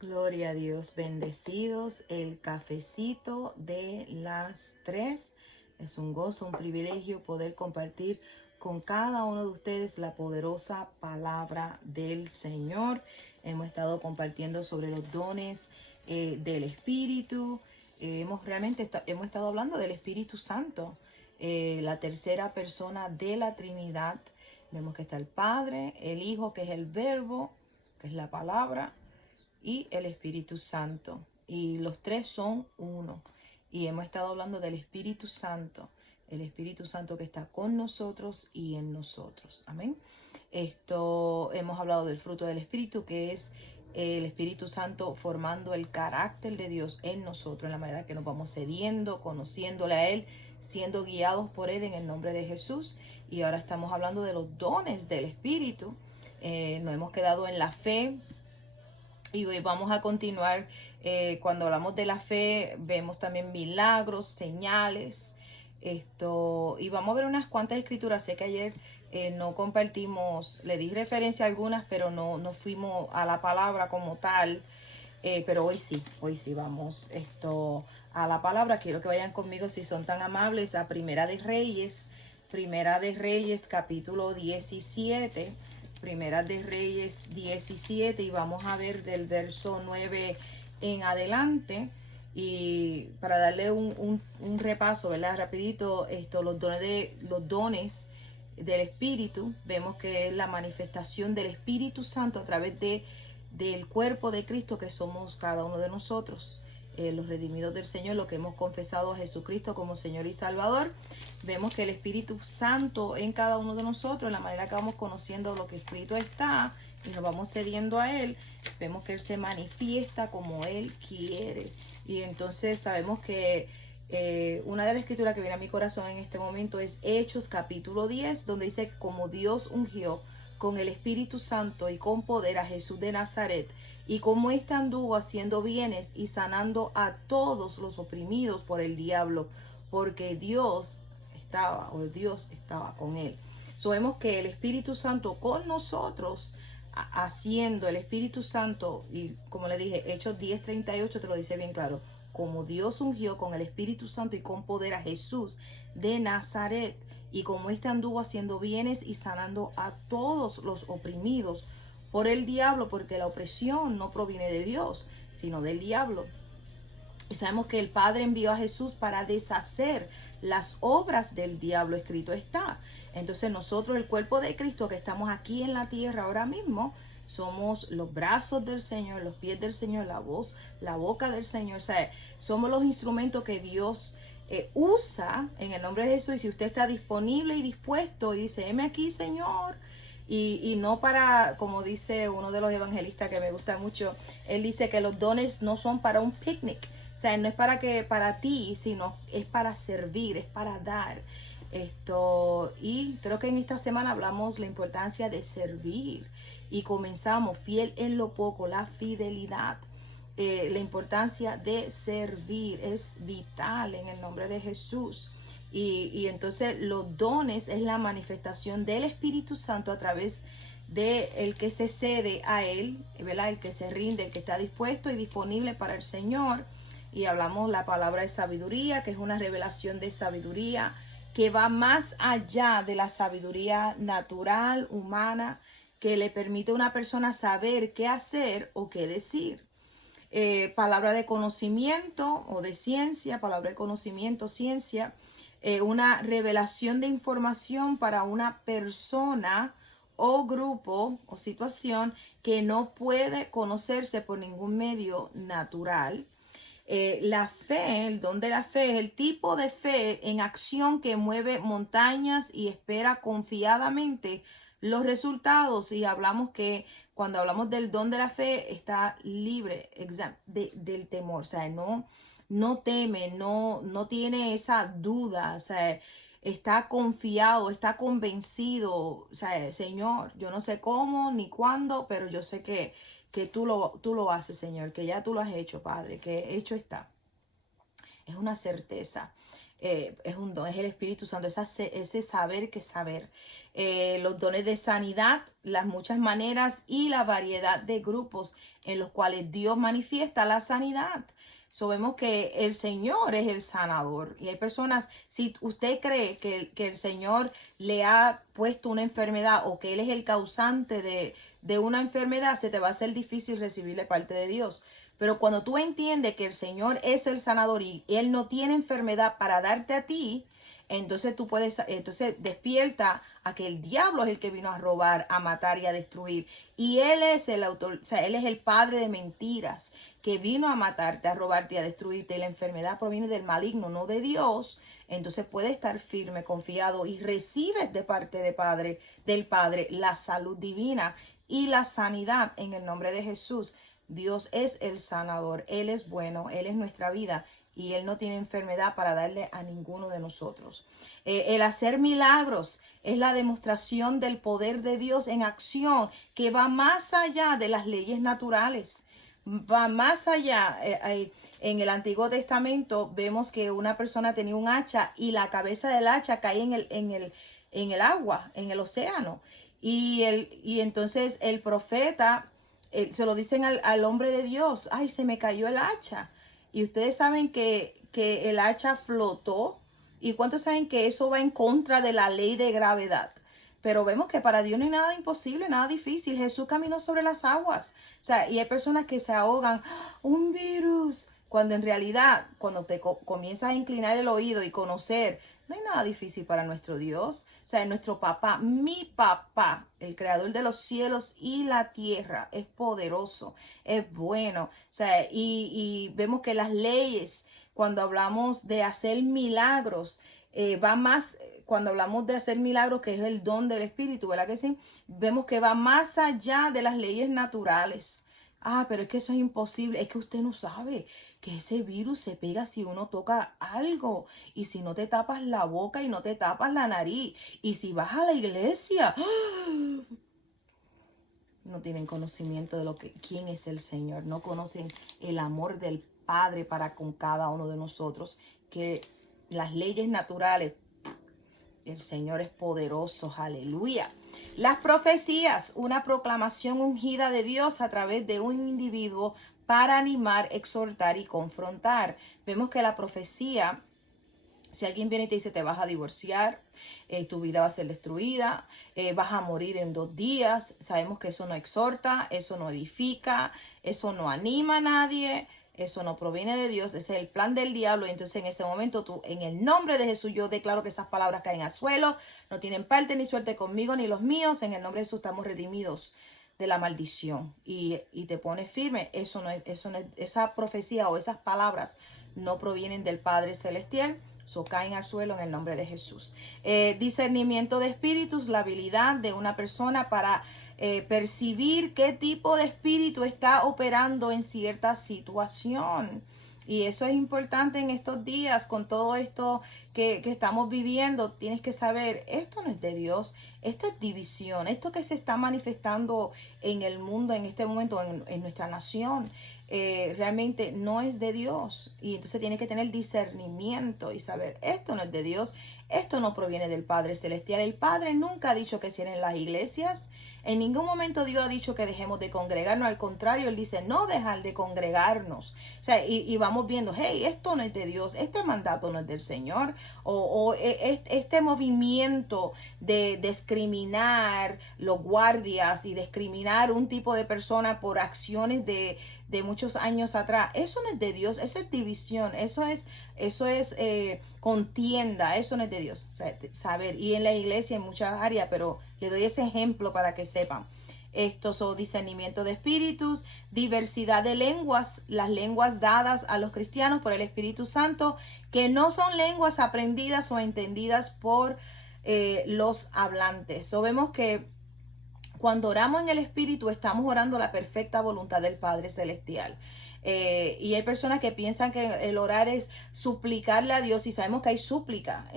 Gloria a Dios, bendecidos, el cafecito de las 3. Es un gozo, un privilegio poder compartir con cada uno de ustedes la poderosa palabra del Señor. Hemos estado compartiendo sobre los dones del Espíritu. Hemos estado hablando del Espíritu Santo, la tercera persona de la Trinidad. Vemos que está el Padre, el Hijo, que es el Verbo, que es la palabra, y el Espíritu Santo. Y los tres son uno. Y hemos estado hablando del Espíritu Santo, el Espíritu Santo que está con nosotros y en nosotros. Amén. Hemos hablado del fruto del Espíritu, que es el Espíritu Santo formando el carácter de Dios en nosotros, en la manera que nos vamos cediendo, conociéndole a Él, siendo guiados por Él en el nombre de Jesús. Y ahora estamos hablando de los dones del Espíritu. Nos hemos quedado en la fe, y hoy vamos a continuar. Cuando hablamos de la fe, vemos también milagros, señales. Y vamos a ver unas cuantas escrituras. Sé que ayer no compartimos, le di referencia a algunas, pero no fuimos a la palabra como tal. Pero hoy sí vamos a la palabra. Quiero que vayan conmigo, si son tan amables, a Primera de Reyes, capítulo 17. Primera de Reyes 17, y vamos a ver del verso 9 en adelante. Y para darle un repaso, ¿verdad? Rapidito, los dones del Espíritu, vemos que es la manifestación del Espíritu Santo a través del cuerpo de Cristo que somos cada uno de nosotros, los redimidos del Señor, los que hemos confesado a Jesucristo como Señor y Salvador. Vemos que el Espíritu Santo en cada uno de nosotros, en la manera que vamos conociendo lo que Espíritu está y nos vamos cediendo a Él, vemos que Él se manifiesta como Él quiere. Y entonces sabemos que una de las escrituras que viene a mi corazón en este momento es Hechos capítulo 10, donde dice: como Dios ungió con el Espíritu Santo y con poder a Jesús de Nazaret, y como éste anduvo haciendo bienes y sanando a todos los oprimidos por el diablo, porque Dios estaba con él. Sabemos que el Espíritu Santo con nosotros, haciendo el Espíritu Santo, y como le dije, Hechos 10:38 te lo dice bien claro: como Dios ungió con el Espíritu Santo y con poder a Jesús de Nazaret, y como éste anduvo haciendo bienes y sanando a todos los oprimidos por el diablo, porque la opresión no proviene de Dios, sino del diablo. Y sabemos que el Padre envió a Jesús para deshacer las obras del diablo, escrito está. Entonces nosotros, el cuerpo de Cristo que estamos aquí en la tierra ahora mismo, somos los brazos del Señor, los pies del Señor, la voz, la boca del Señor. O sea, somos los instrumentos que Dios usa en el nombre de Jesús. Y si usted está disponible y dispuesto y dice: heme aquí, Señor. Y no para, como dice uno de los evangelistas que me gusta mucho, él dice que los dones no son para un picnic. O sea, no es para ti, sino es para servir, es para dar. Y creo que en esta semana hablamos la importancia de servir. Y comenzamos: fiel en lo poco, la fidelidad. La importancia de servir es vital en el nombre de Jesús. Y entonces los dones es la manifestación del Espíritu Santo a través de el que se cede a Él, ¿verdad? El que se rinde, el que está dispuesto y disponible para el Señor. Y hablamos la palabra de sabiduría, que es una revelación de sabiduría que va más allá de la sabiduría natural, humana, que le permite a una persona saber qué hacer o qué decir. Palabra de conocimiento o de ciencia, palabra de conocimiento, ciencia, una revelación de información para una persona o grupo o situación que no puede conocerse por ningún medio natural. La fe, el don de la fe, es el tipo de fe en acción que mueve montañas y espera confiadamente los resultados. Y hablamos que cuando hablamos del don de la fe, está libre del temor. O sea, no teme, no tiene esa duda. O sea, está confiado, está convencido. O sea, Señor, yo no sé cómo ni cuándo, pero yo sé que tú lo haces, Señor, que ya tú lo has hecho, Padre, que hecho está. Es una certeza, es un don, es el Espíritu Santo, ese saber que saber. los dones de sanidad, las muchas maneras y la variedad de grupos en los cuales Dios manifiesta la sanidad. Vemos que el Señor es el sanador. Y hay personas, si usted cree que el Señor le ha puesto una enfermedad o que Él es el causante de una enfermedad, se te va a hacer difícil recibirle parte de Dios. Pero cuando tú entiendes que el Señor es el sanador y Él no tiene enfermedad para darte a ti, entonces tú puedes, entonces despierta a que el diablo es el que vino a robar, a matar y a destruir. Y Él es el autor, o sea, Él es el padre de mentiras que vino a matarte, a robarte y a destruirte. Y la enfermedad proviene del maligno, no de Dios. Entonces puedes estar firme, confiado y recibes de parte del Padre la salud divina y la sanidad en el nombre de Jesús. Dios es el sanador, Él es bueno, Él es nuestra vida y Él no tiene enfermedad para darle a ninguno de nosotros. El hacer milagros es la demostración del poder de Dios en acción que va más allá de las leyes naturales. Va más allá. En el Antiguo Testamento vemos que una persona tenía un hacha y la cabeza del hacha caía en el agua, en el océano. Y entonces el profeta se lo dicen al hombre de Dios, ay, se me cayó el hacha. Y ustedes saben que el hacha flotó. ¿Y cuántos saben que eso va en contra de la ley de gravedad? Pero vemos que para Dios no hay nada imposible, nada difícil. Jesús caminó sobre las aguas. O sea, y hay personas que se ahogan, un virus. Cuando en realidad, cuando te comienzas a inclinar el oído y conocer, no hay nada difícil para nuestro Dios. O sea, nuestro papá, mi papá, el creador de los cielos y la tierra, es poderoso, es bueno. O sea, y vemos que las leyes, cuando hablamos de hacer milagros, va más, cuando hablamos de hacer milagros, que es el don del Espíritu, ¿verdad que sí? Vemos que va más allá de las leyes naturales. Ah, pero es que eso es imposible, es que usted no sabe que ese virus se pega si uno toca algo y si no te tapas la boca y no te tapas la nariz y si vas a la iglesia, no tienen conocimiento de quién es el Señor, no conocen el amor del Padre para con cada uno de nosotros, que las leyes naturales, el Señor es poderoso, aleluya. Las profecías, una proclamación ungida de Dios a través de un individuo para animar, exhortar y confrontar. Vemos que la profecía, si alguien viene y te dice te vas a divorciar, tu vida va a ser destruida, vas a morir en 2 días, sabemos que eso no exhorta, eso no edifica, eso no anima a nadie. Eso no proviene de Dios, ese es el plan del diablo. Y entonces en ese momento tú, en el nombre de Jesús, yo declaro que esas palabras caen al suelo, no tienen parte ni suerte conmigo ni los míos. En el nombre de Jesús estamos redimidos de la maldición y te pones firme. Eso no es, esa profecía o esas palabras no provienen del Padre Celestial. So, caen al suelo en el nombre de Jesús. Discernimiento de espíritus, la habilidad de una persona para percibir qué tipo de espíritu está operando en cierta situación. Y eso es importante en estos días, con todo esto que estamos viviendo. Tienes que saber, esto no es de Dios, esto es división, esto que se está manifestando en el mundo en este momento, en nuestra nación. Realmente no es de Dios, y entonces tiene que tener discernimiento y saber, esto no es de Dios, esto no proviene del Padre Celestial. El Padre nunca ha dicho que cierren las iglesias, en ningún momento Dios ha dicho que dejemos de congregarnos, al contrario, Él dice no dejar de congregarnos. O sea, y vamos viendo, hey, esto no es de Dios, este mandato no es del Señor, o este movimiento de discriminar los guardias y discriminar un tipo de persona por acciones de muchos años atrás, eso no es de Dios, eso es división, eso es contienda, eso no es de Dios. O sea, saber, y en la iglesia en muchas áreas, pero le doy ese ejemplo para que sepan. Estos son discernimiento de espíritus, diversidad de lenguas, las lenguas dadas a los cristianos por el Espíritu Santo, que no son lenguas aprendidas o entendidas por los hablantes. So, vemos que cuando oramos en el Espíritu, estamos orando la perfecta voluntad del Padre Celestial. Y hay personas que piensan que el orar es suplicarle a Dios, y sabemos que hay súplica.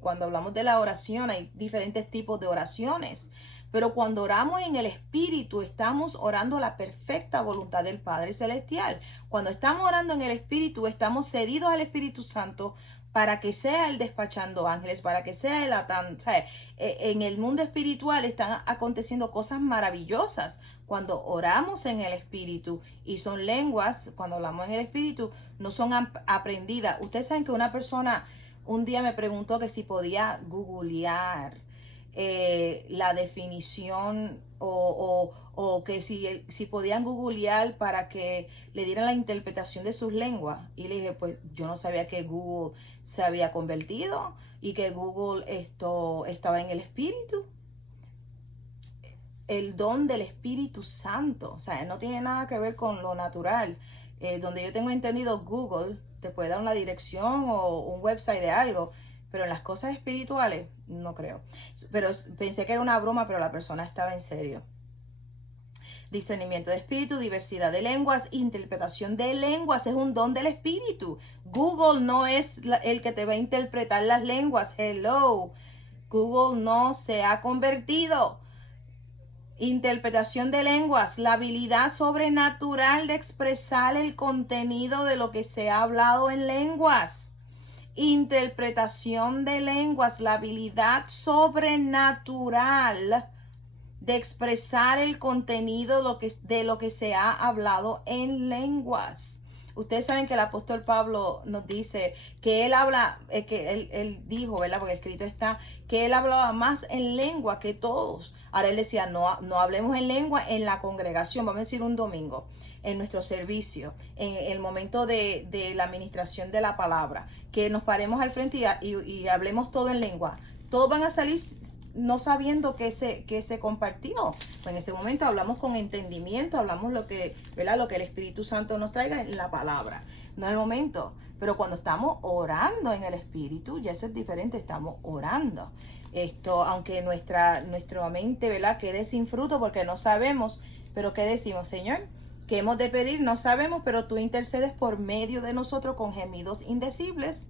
Cuando hablamos de la oración, hay diferentes tipos de oraciones. Pero cuando oramos en el Espíritu, estamos orando la perfecta voluntad del Padre Celestial. Cuando estamos orando en el Espíritu, estamos cedidos al Espíritu Santo para que sea el despachando ángeles, para que sea el atando. O sea, en el mundo espiritual están aconteciendo cosas maravillosas cuando oramos en el espíritu, y son lenguas, cuando hablamos en el espíritu, no son aprendidas. Ustedes saben que una persona un día me preguntó que si podía googlear la definición o que si podían googlear para que le dieran la interpretación de sus lenguas. Y le dije, pues yo no sabía que Google se había convertido y que Google estaba en el espíritu. El don del Espíritu Santo, o sea, no tiene nada que ver con lo natural. Donde yo tengo entendido, Google te puede dar una dirección o un website de algo, pero en las cosas espirituales no creo. Pero pensé que era una broma, pero la persona estaba en serio. Discernimiento de espíritu, diversidad de lenguas, interpretación de lenguas, es un don del espíritu. Google no es el que te va a interpretar las lenguas. Hello. Google no se ha convertido. Interpretación de lenguas, la habilidad sobrenatural de expresar el contenido de lo que se ha hablado en lenguas. Interpretación de lenguas, la habilidad sobrenatural de expresar el contenido de lo que se ha hablado en lenguas. Ustedes saben que el apóstol Pablo nos dice que él habla, que él dijo, ¿verdad? Porque escrito está, que él hablaba más en lengua que todos. Ahora él decía, no hablemos en lengua en la congregación, vamos a decir un domingo, en nuestro servicio, en el momento de la administración de la palabra, que nos paremos al frente y hablemos todo en lengua. Todos van a salir no sabiendo qué se compartió. Pues en ese momento hablamos con entendimiento, hablamos lo que, ¿verdad? Lo que el Espíritu Santo nos traiga en la palabra. No es el momento. Pero cuando estamos orando en el Espíritu, ya eso es diferente, estamos orando. Aunque nuestra mente, ¿verdad?, quede sin fruto porque no sabemos, pero ¿qué decimos, Señor? ¿Qué hemos de pedir? No sabemos, pero tú intercedes por medio de nosotros con gemidos indecibles.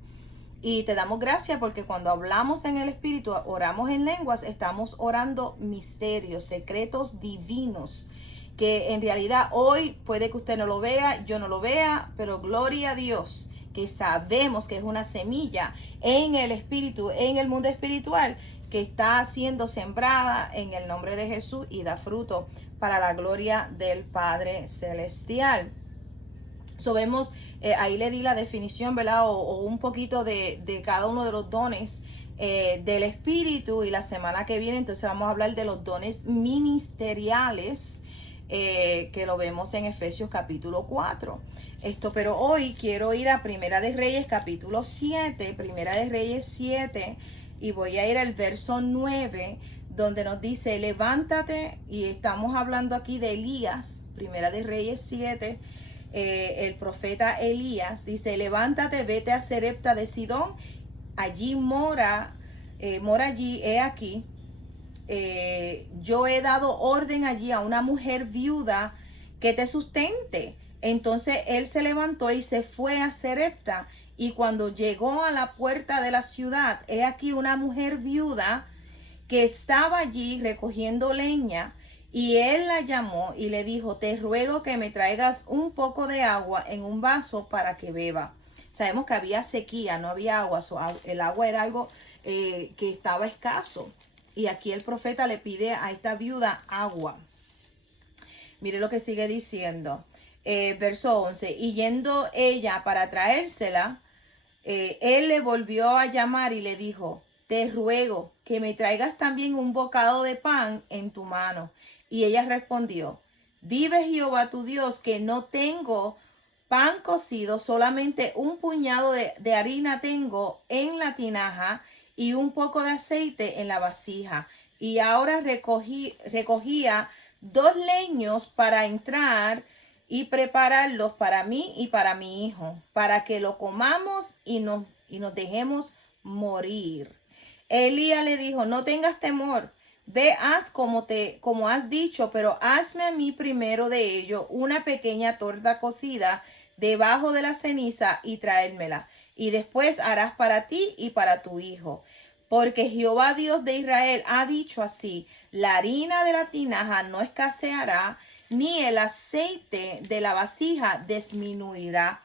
Y te damos gracias porque cuando hablamos en el Espíritu, oramos en lenguas, estamos orando misterios, secretos divinos, que en realidad hoy puede que usted no lo vea, yo no lo vea, pero gloria a Dios, que sabemos que es una semilla en el Espíritu, en el mundo espiritual, que está siendo sembrada en el nombre de Jesús y da fruto para la gloria del Padre Celestial. Vemos, ahí le di la definición, ¿verdad? O un poquito de cada uno de los dones del Espíritu. Y la semana que viene entonces vamos a hablar de los dones ministeriales, que lo vemos en Efesios capítulo 4. Pero hoy quiero ir a Primera de Reyes capítulo 7, Primera de Reyes 7, y voy a ir al verso 9, donde nos dice, levántate, y estamos hablando aquí de Elías. Primera de Reyes 7, el profeta Elías dice, levántate, vete a Sarepta de Sidón, allí mora allí, he aquí, yo he dado orden allí a una mujer viuda que te sustente. Entonces él se levantó y se fue a Sarepta, y cuando llegó a la puerta de la ciudad, he aquí una mujer viuda que estaba allí recogiendo leña. Y él la llamó y le dijo, te ruego que me traigas un poco de agua en un vaso para que beba. Sabemos que había sequía, no había agua, el agua era algo que estaba escaso. Y aquí el profeta le pide a esta viuda agua. Mire lo que sigue diciendo. Verso 11, y yendo ella para traérsela, él le volvió a llamar y le dijo, te ruego que me traigas también un bocado de pan en tu mano. Y ella respondió, vive Jehová tu Dios, que no tengo pan cocido, solamente un puñado de harina tengo en la tinaja y un poco de aceite en la vasija. Y ahora recogía 2 leños para entrar y prepararlos para mí y para mi hijo, para que lo comamos y nos dejemos morir. Elías le dijo, no tengas temor, ve, haz como has dicho, pero hazme a mí primero de ello una pequeña torta cocida debajo de la ceniza y tráemela. Y después harás para ti y para tu hijo. Porque Jehová Dios de Israel ha dicho así, la harina de la tinaja no escaseará, ni el aceite de la vasija disminuirá,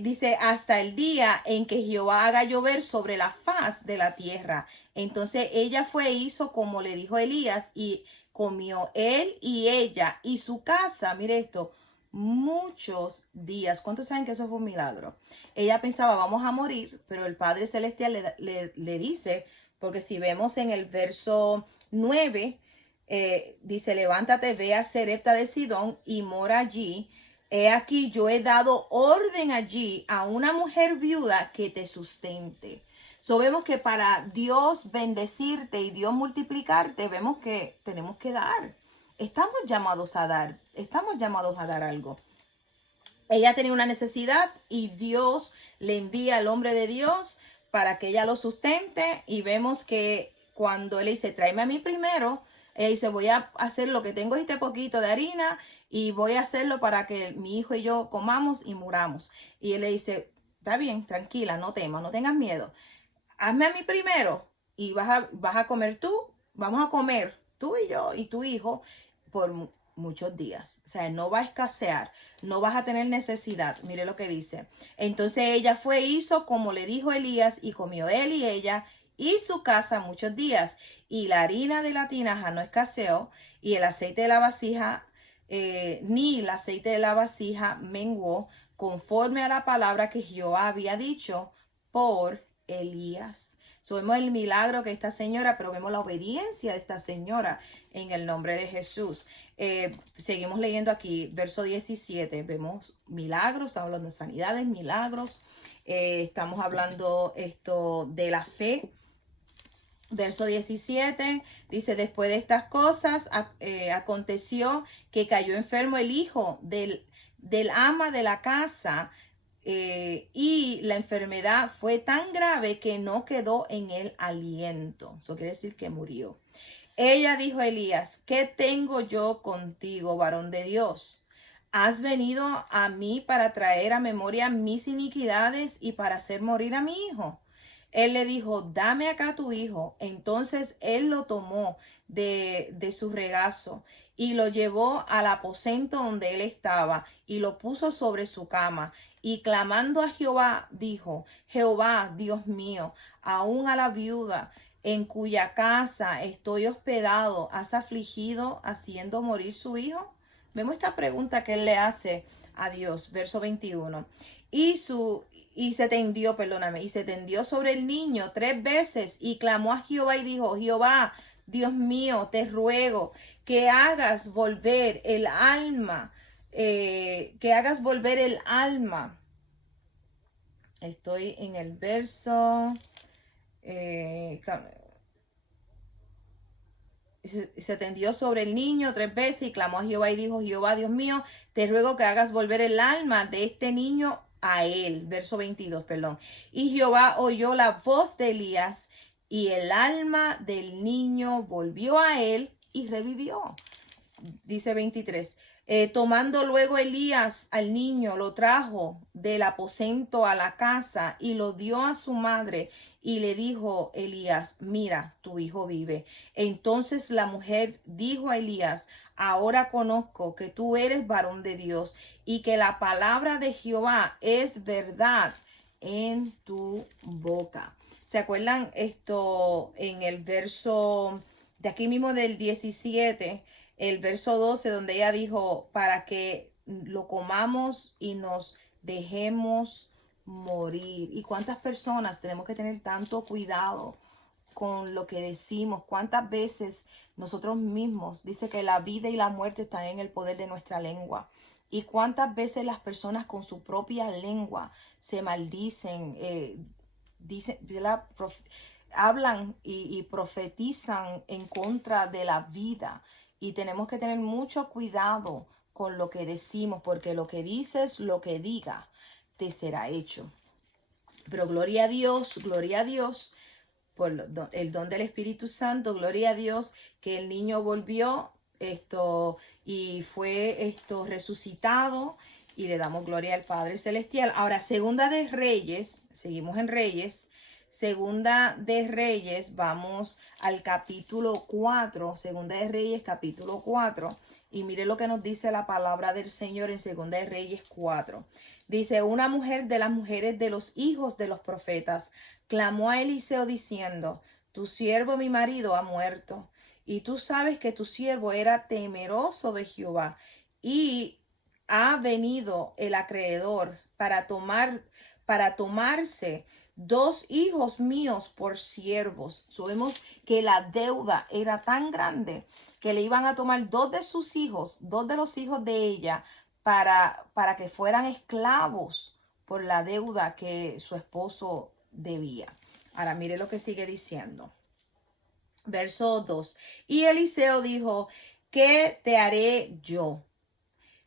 dice, hasta el día en que Jehová haga llover sobre la faz de la tierra. Entonces ella fue e hizo como le dijo Elías y comió él y ella y su casa, mire esto, muchos días. ¿Cuántos saben que eso fue un milagro? Ella pensaba, vamos a morir, pero el Padre Celestial le dice, porque si vemos en el verso 9, dice, levántate, ve a Serepta de Sidón y mora allí. He aquí, yo he dado orden allí a una mujer viuda que te sustente. So vemos que para Dios bendecirte y Dios multiplicarte, vemos que tenemos que dar. Estamos llamados a dar, estamos llamados a dar algo. Ella tenía una necesidad y Dios le envía al hombre de Dios para que ella lo sustente, y vemos que cuando él le dice, tráeme a mí primero, ella dice, voy a hacer lo que tengo, este poquito de harina, y voy a hacerlo para que mi hijo y yo comamos y muramos. Y él le dice, está bien, tranquila, no temas, no tengas miedo. Hazme a mí primero y vas a comer tú, vamos a comer tú y yo y tu hijo por muchos días. O sea, no va a escasear, no vas a tener necesidad. Mire lo que dice. Entonces ella fue, hizo como le dijo Elías, y comió él y ella y su casa muchos días. Y la harina de la tinaja no escaseó, y el aceite de la vasija, ni el aceite de la vasija menguó, conforme a la palabra que Jehová había dicho por Elías. So, vemos el milagro que esta señora, pero vemos la obediencia de esta señora en el nombre de Jesús. Seguimos leyendo aquí, verso 17. Vemos milagros, estamos hablando de sanidades, milagros. Estamos hablando esto de la fe. Verso 17 dice, después de estas cosas, aconteció que cayó enfermo el hijo del ama de la casa, y la enfermedad fue tan grave que no quedó en él aliento. Eso quiere decir que murió. Ella dijo a Elías, ¿qué tengo yo contigo, varón de Dios? ¿Has venido a mí para traer a memoria mis iniquidades y para hacer morir a mi hijo? Él le dijo, dame acá tu hijo. Entonces él lo tomó de su regazo y lo llevó al aposento donde él estaba y lo puso sobre su cama. Y clamando a Jehová, dijo, Jehová, Dios mío, aún a la viuda en cuya casa estoy hospedado, ¿has afligido haciendo morir su hijo? Vemos esta pregunta que él le hace a Dios, verso 21. Y se tendió sobre el niño 3 veces y clamó a Jehová y dijo, Jehová, Dios mío, te ruego que hagas volver el alma, Estoy en el verso, se tendió sobre el niño 3 veces y clamó a Jehová y dijo, Jehová, Dios mío, te ruego que hagas volver el alma de este niño a él. Verso 22, perdón. Y Jehová oyó la voz de Elías y el alma del niño volvió a él y revivió. Dice 23. Tomando luego Elías al niño, lo trajo del aposento a la casa y lo dio a su madre. Y le dijo Elías, mira, tu hijo vive. Entonces la mujer dijo a Elías, ahora conozco que tú eres varón de Dios y que la palabra de Jehová es verdad en tu boca. ¿Se acuerdan esto en el verso de aquí mismo del 17? El verso 12, donde ella dijo, para que lo comamos y nos dejemos morir. ¿Y cuántas personas tenemos que tener tanto cuidado con lo que decimos? ¿Cuántas veces nosotros mismos dice que la vida y la muerte están en el poder de nuestra lengua? ¿Y cuántas veces las personas con su propia lengua se maldicen, hablan y profetizan en contra de la vida? Y tenemos que tener mucho cuidado con lo que decimos, porque lo que dices, lo que diga, te será hecho. Pero gloria a Dios por el don del Espíritu Santo, gloria a Dios que el niño volvió y fue resucitado, y le damos gloria al Padre Celestial. Ahora, Segunda de Reyes, seguimos en Reyes. Segunda de Reyes, vamos al capítulo 4, Segunda de Reyes, capítulo 4, Y mire lo que nos dice la palabra del Señor en 2 de Reyes 4. Dice, una mujer de las mujeres de los hijos de los profetas clamó a Eliseo diciendo, tu siervo mi marido ha muerto, y tú sabes que tu siervo era temeroso de Jehová, y ha venido el acreedor para tomarse 2 hijos míos por siervos. Sabemos que la deuda era tan grande que le iban a tomar 2 de sus hijos, 2 de los hijos de ella, para que fueran esclavos por la deuda que su esposo debía. Ahora mire lo que sigue diciendo. Verso 2. Y Eliseo dijo, ¿qué te haré yo?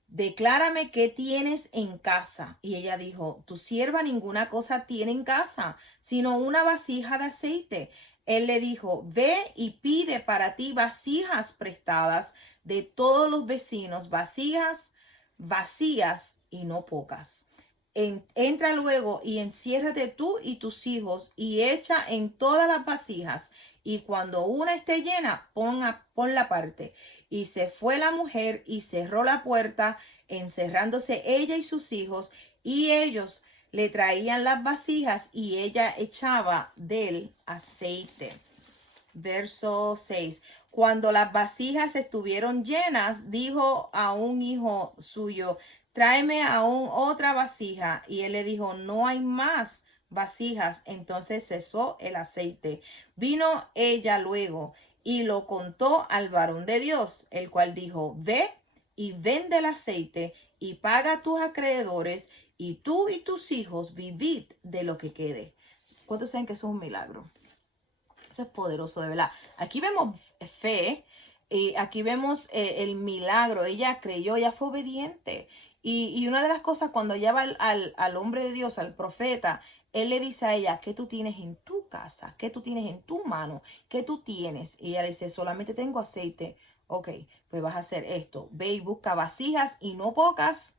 Declárame qué tienes en casa. Y ella dijo, tu sierva ninguna cosa tiene en casa, sino una vasija de aceite. Él le dijo, ve y pide para ti vasijas prestadas de todos los vecinos, vasijas vacías y no pocas. Entra luego y enciérrate tú y tus hijos y echa en todas las vasijas. Y cuando una esté llena, ponla aparte. Y se fue la mujer y cerró la puerta, encerrándose ella y sus hijos, y ellos le traían las vasijas y ella echaba del aceite. Verso 6. Cuando las vasijas estuvieron llenas, dijo a un hijo suyo, tráeme aún otra vasija. Y él le dijo, no hay más vasijas. Entonces cesó el aceite. Vino ella luego y lo contó al varón de Dios, el cual dijo, ve y vende el aceite y paga a tus acreedores, y tú y tus hijos vivid de lo que quede. ¿Cuántos saben que eso es un milagro? Eso es poderoso, de verdad. Aquí vemos fe, aquí vemos el milagro. Ella creyó, ella fue obediente. Y una de las cosas, cuando ella va al hombre de Dios, al profeta, él le dice a ella, ¿qué tú tienes en tu casa? ¿Qué tú tienes en tu mano? ¿Qué tú tienes? Y ella le dice, solamente tengo aceite. Ok, pues vas a hacer esto. Ve y busca vasijas y no pocas.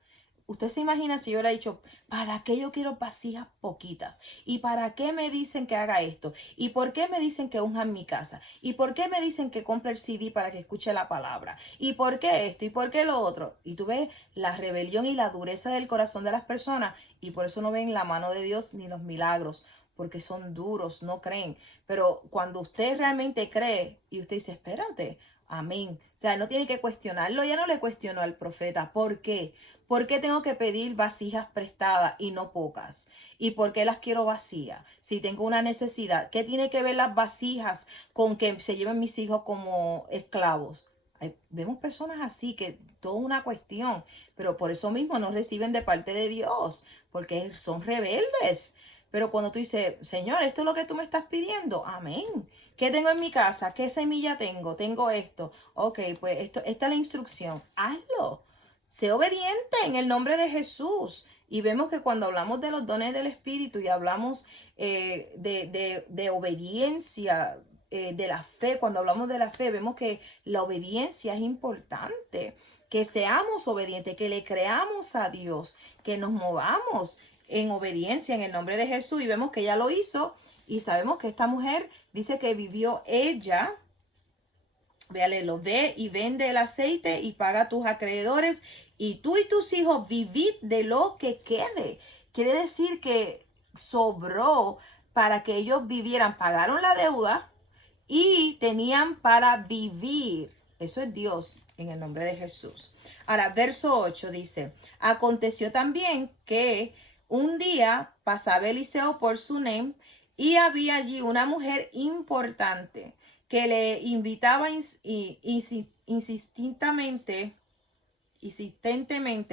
Usted se imagina si yo le he dicho, ¿para qué yo quiero vasijas poquitas? ¿Y para qué me dicen que haga esto? ¿Y por qué me dicen que unja mi casa? ¿Y por qué me dicen que compre el CD para que escuche la palabra? ¿Y por qué esto? ¿Y por qué lo otro? Y tú ves la rebelión y la dureza del corazón de las personas, y por eso no ven la mano de Dios ni los milagros, porque son duros, no creen. Pero cuando usted realmente cree y usted dice, espérate, amén. O sea, no tiene que cuestionarlo. Ya no le cuestionó al profeta. ¿Por qué? ¿Por qué tengo que pedir vasijas prestadas y no pocas? ¿Y por qué las quiero vacías? Si tengo una necesidad, ¿qué tiene que ver las vasijas con que se lleven mis hijos como esclavos? Vemos personas así que toda una cuestión, pero por eso mismo no reciben de parte de Dios, porque son rebeldes. Pero cuando tú dices, Señor, esto es lo que tú me estás pidiendo, amén. ¿Qué tengo en mi casa? ¿Qué semilla tengo? Tengo esto. Ok, pues esta es la instrucción. Hazlo. Sé obediente en el nombre de Jesús. Y vemos que cuando hablamos de los dones del Espíritu y hablamos de obediencia, de la fe, cuando hablamos de la fe, vemos que la obediencia es importante. Que seamos obedientes, que le creamos a Dios, que nos movamos en obediencia en el nombre de Jesús. Y vemos que ella lo hizo. Y sabemos que esta mujer dice que vivió ella. Véale, lo ve y vende el aceite y paga a tus acreedores, y tú y tus hijos vivid de lo que quede. Quiere decir que sobró para que ellos vivieran, pagaron la deuda y tenían para vivir. Eso es Dios en el nombre de Jesús. Ahora, verso 8 dice, aconteció también que un día pasaba Eliseo por Sunem y había allí una mujer importante que le invitaba insistentemente,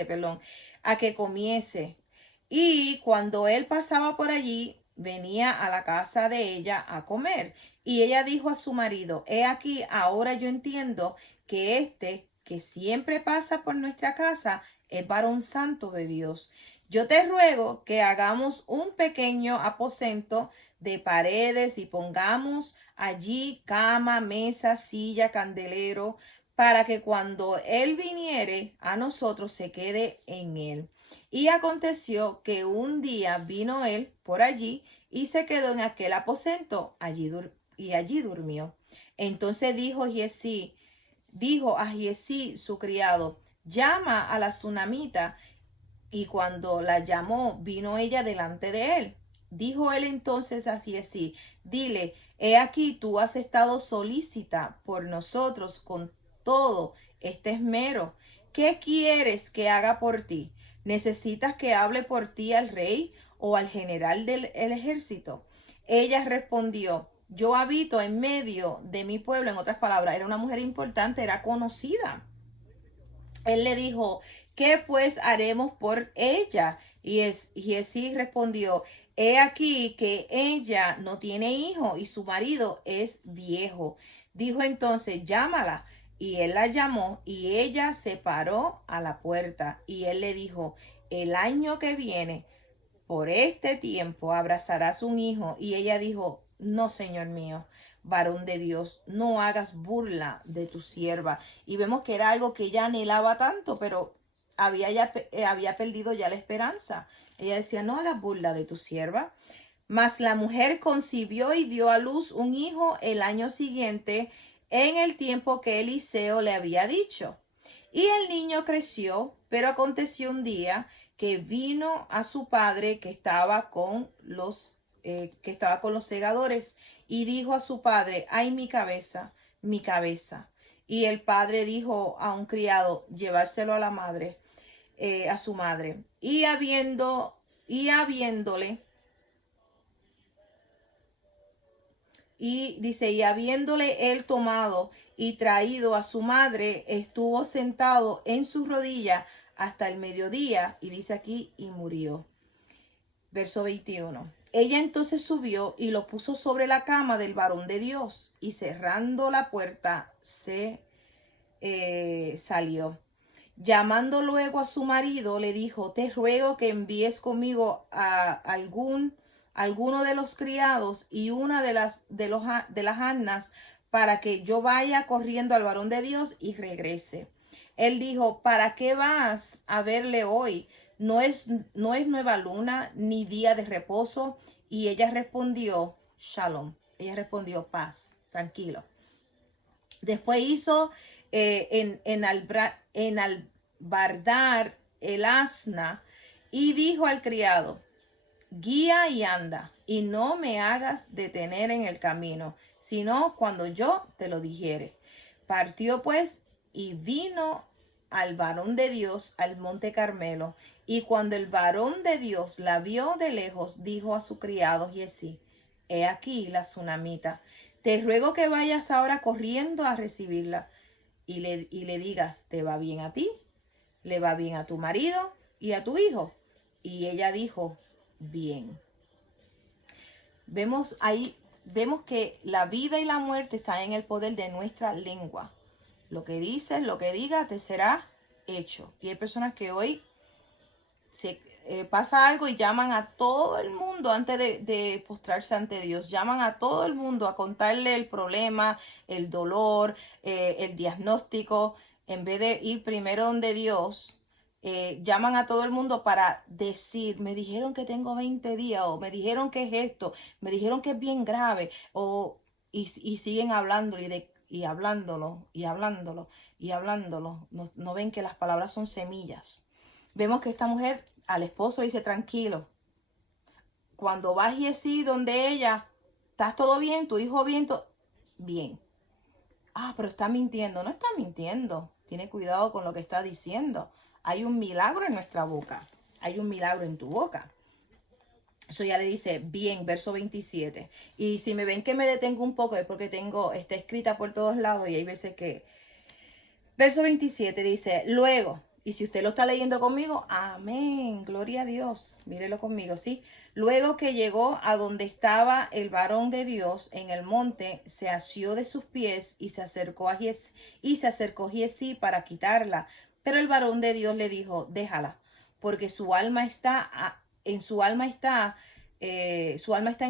perdón, a que comiese. Y cuando él pasaba por allí, venía a la casa de ella a comer. Y ella dijo a su marido, he aquí, ahora yo entiendo que este que siempre pasa por nuestra casa es varón santo de Dios. Yo te ruego que hagamos un pequeño aposento de paredes y pongamos allí cama, mesa, silla, candelero, para que cuando él viniere a nosotros se quede en él. Y aconteció que un día vino él por allí y se quedó en aquel aposento y allí durmió. Entonces dijo Giezi, dijo a Giezi, su criado, llama a la tsunamita. Y cuando la llamó, vino ella delante de él. Dijo él entonces a Giezi, dile, he aquí tú has estado solícita por nosotros con todo este esmero. ¿Qué quieres que haga por ti? ¿Necesitas que hable por ti al rey o al general del ejército? Ella respondió, yo habito en medio de mi pueblo. En otras palabras, era una mujer importante, era conocida. Él le dijo, ¿qué pues haremos por ella? Y Jesí respondió, he aquí que ella no tiene hijo y su marido es viejo. Dijo entonces, llámala. Y él la llamó y ella se paró a la puerta. Y él le dijo, el año que viene, por este tiempo, abrazarás un hijo. Y ella dijo, no, Señor mío, varón de Dios, no hagas burla de tu sierva. Y vemos que era algo que ella anhelaba tanto, pero había perdido ya la esperanza. Ella decía, no hagas burla de tu sierva. Mas la mujer concibió y dio a luz un hijo el año siguiente, en el tiempo que Eliseo le había dicho. Y el niño creció, pero aconteció un día que vino a su padre que estaba con los segadores, y dijo a su padre, ay mi cabeza, mi cabeza. Y el padre dijo a un criado, llevárselo a la madre, a su madre. Habiéndole, y dice, y habiéndole él tomado y traído a su madre, estuvo sentado en su rodilla hasta el mediodía, y dice aquí, y murió. Verso 21. Ella entonces subió y lo puso sobre la cama del varón de Dios, y cerrando la puerta se salió. Llamando luego a su marido, le dijo, te ruego que envíes conmigo a alguno de los criados y una de las asnas, para que yo vaya corriendo al varón de Dios y regrese. Él dijo, ¿para qué vas a verle hoy? No es nueva luna ni día de reposo. Y ella respondió, Shalom. Ella respondió, paz, tranquilo. Después hizo enalbardar el asna, y dijo al criado, guía y anda, y no me hagas detener en el camino, sino cuando yo te lo dijere. Partió pues y vino al varón de Dios al monte Carmelo. Y cuando el varón de Dios la vio de lejos, dijo a su criado Giezi, he aquí la tsunamita. Te ruego que vayas ahora corriendo a recibirla, y le digas, ¿te va bien a ti? ¿Le va bien a tu marido y a tu hijo? Y ella dijo, bien. Vemos que la vida y la muerte están en el poder de nuestra lengua. Lo que dices, lo que digas, te será hecho. Y hay personas que hoy pasa algo y llaman a todo el mundo antes de postrarse ante Dios. Llaman a todo el mundo a contarle el problema, el dolor, el diagnóstico. En vez de ir primero donde Dios, llaman a todo el mundo para decir, me dijeron que tengo 20 días, o me dijeron que es esto, me dijeron que es bien grave, y siguen hablando y hablándolo, y hablándolo, y hablándolo. No ven que las palabras son semillas. Vemos que esta mujer al esposo le dice, tranquilo. Cuando vas y así donde ella, ¿estás todo bien? ¿Tu hijo bien? Bien. Ah, pero está mintiendo. No está mintiendo. Tiene cuidado con lo que está diciendo. Hay un milagro en nuestra boca. Hay un milagro en tu boca. Eso ya le dice, bien, verso 27. Y si me ven que me detengo un poco es porque está escrita por todos lados, y hay veces que... Verso 27 dice, luego, y si usted lo está leyendo conmigo, amén, gloria a Dios, mírelo conmigo, ¿sí? Luego que llegó a donde estaba el varón de Dios en el monte, se asió de sus pies y se acercó a Giezi para quitarla. Pero el varón de Dios le dijo, déjala, porque su alma está en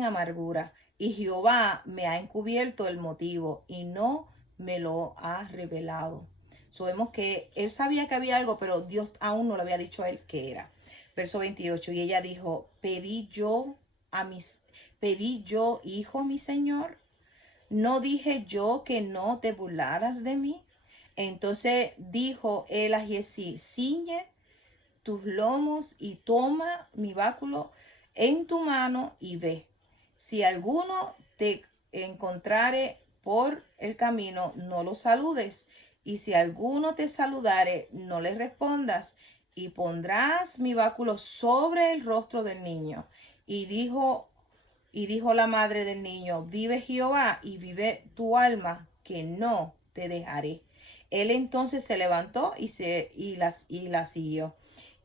amargura, y Jehová me ha encubierto el motivo y no me lo ha revelado. Sabemos que él sabía que había algo, pero Dios aún no le había dicho a él qué era. Verso 28, y ella dijo, pedí yo hijo a mi señor. ¿No dije yo que no te burlaras de mí? Entonces dijo él a Giezi: ciñe tus lomos y toma mi báculo en tu mano y ve. Si alguno te encontrare por el camino, no lo saludes. Y si alguno te saludare, no le respondas. Y pondrás mi báculo sobre el rostro del niño. Y dijo la madre del niño: vive Jehová y vive tu alma, que no te dejaré. Él entonces se levantó y la siguió.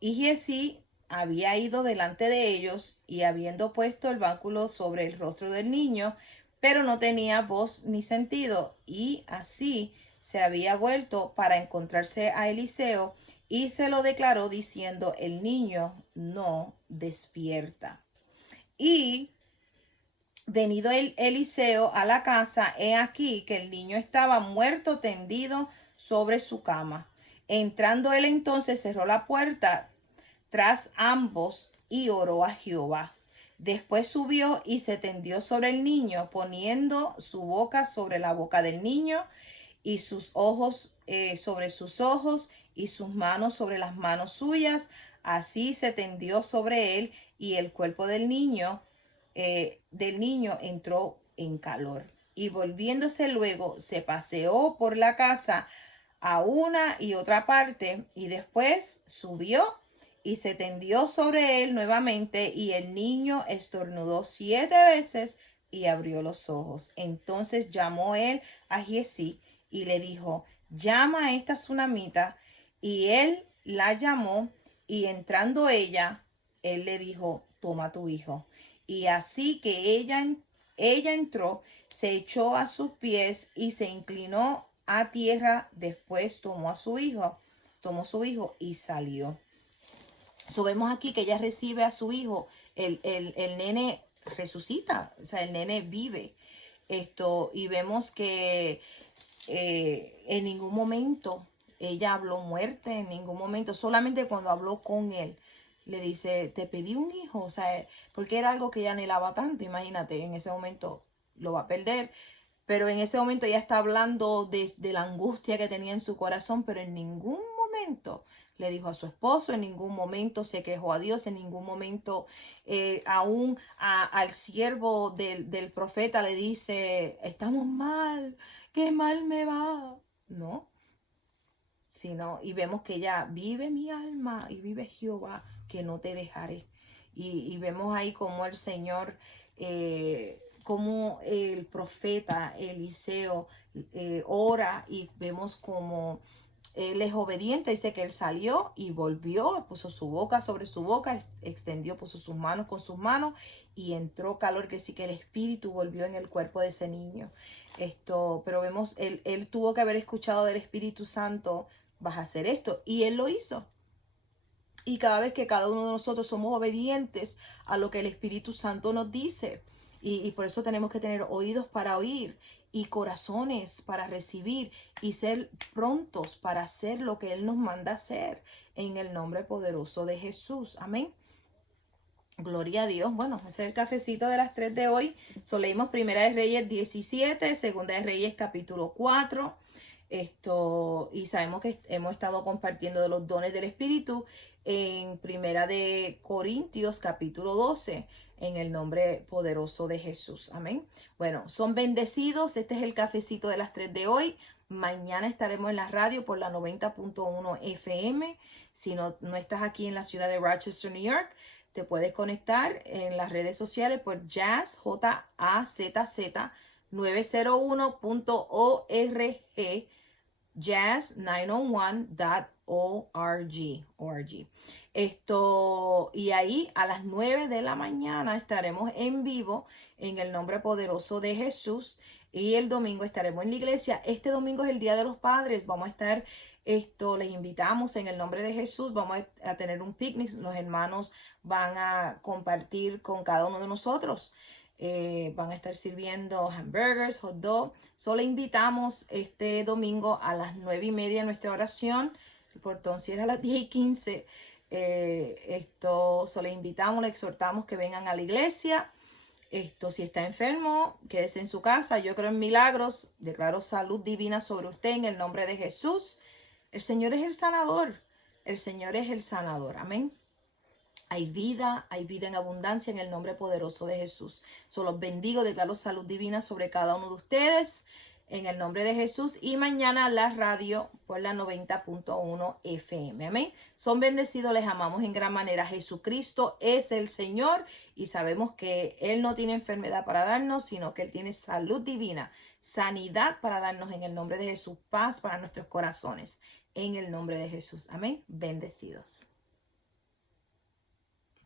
Y Giezi había ido delante de ellos, y habiendo puesto el báculo sobre el rostro del niño, pero no tenía voz ni sentido, y así se había vuelto para encontrarse a Eliseo, y se lo declaró diciendo: el niño no despierta. Y venido Eliseo a la casa, he aquí que el niño estaba muerto tendido sobre su cama. Entrando él entonces, cerró la puerta tras ambos y oró a Jehová. Después subió y se tendió sobre el niño, poniendo su boca sobre la boca del niño y sus ojos sobre sus ojos y sus manos sobre las manos suyas. Así se tendió sobre él, y el cuerpo del niño entró en calor. Y volviéndose luego, se paseó por la casa a una y otra parte, y después subió y se tendió sobre él nuevamente, y el niño estornudó 7 veces y abrió los ojos. Entonces llamó él a Giezi y le dijo: llama a esta tsunamita. Y él la llamó, y entrando ella, él le dijo: toma tu hijo. Y así que ella entró, se echó a sus pies y se inclinó a tierra. Después tomó su hijo y salió. Vemos aquí que ella recibe a su hijo, el nene resucita, o sea, el nene vive. Y vemos que en ningún momento ella habló muerte, en ningún momento, solamente cuando habló con él, le dice: te pedí un hijo, o sea, porque era algo que ella anhelaba tanto. Imagínate, en ese momento lo va a perder, pero en ese momento ella está hablando de la angustia que tenía en su corazón, pero en ningún momento le dijo a su esposo, en ningún momento se quejó a Dios, en ningún momento aún al siervo del profeta le dice: estamos mal, qué mal me va. No, sino, y vemos que ella: vive mi alma y vive Jehová, que no te dejaré. Y vemos ahí como el Señor, como el profeta Eliseo ora, y vemos como él es obediente. Dice que él salió y volvió, puso su boca sobre su boca, extendió, puso sus manos con sus manos, y entró calor, que sí, que el espíritu volvió en el cuerpo de ese niño. Pero vemos, él tuvo que haber escuchado del Espíritu Santo: vas a hacer esto, y él lo hizo. Y cada vez que cada uno de nosotros somos obedientes a lo que el Espíritu Santo nos dice, y por eso tenemos que tener oídos para oír y corazones para recibir, y ser prontos para hacer lo que Él nos manda hacer, en el nombre poderoso de Jesús. Amén. Gloria a Dios. Bueno, ese es el cafecito de las 3 de hoy. Leímos Primera de Reyes 17, Segunda de Reyes capítulo 4. Y sabemos que hemos estado compartiendo de los dones del Espíritu en Primera de Corintios capítulo 12, en el nombre poderoso de Jesús. Amén. Bueno, son bendecidos. Este es el cafecito de las 3 de hoy. Mañana estaremos en la radio por la 90.1 FM. Si no estás aquí en la ciudad de Rochester, New York, te puedes conectar en las redes sociales por Jazz, J-A-Z-Z, 901.org, jazz901.org. Y ahí a las 9 de la mañana estaremos en vivo en el nombre poderoso de Jesús. Y el domingo estaremos en la iglesia. Este domingo es el Día de los Padres. Vamos a estar, les invitamos en el nombre de Jesús. Vamos a tener un picnic. Los hermanos van a compartir con cada uno de nosotros. Van a estar sirviendo hamburgers, hot dog. Solo invitamos este domingo a las 9:30 nuestra oración. El portón cierra a las 10:15. Solo invitamos, le exhortamos que vengan a la iglesia. Si está enfermo, quédese en su casa. Yo creo en milagros. Declaro salud divina sobre usted en el nombre de Jesús. El Señor es el sanador. El Señor es el sanador. Amén. Hay vida en abundancia en el nombre poderoso de Jesús. Los bendigo, declaro salud divina sobre cada uno de ustedes en el nombre de Jesús. Y mañana la radio por la 90.1 FM. Amén. Son bendecidos, les amamos en gran manera. Jesucristo es el Señor y sabemos que Él no tiene enfermedad para darnos, sino que Él tiene salud divina, sanidad para darnos en el nombre de Jesús, paz para nuestros corazones. En el nombre de Jesús. Amén. Bendecidos.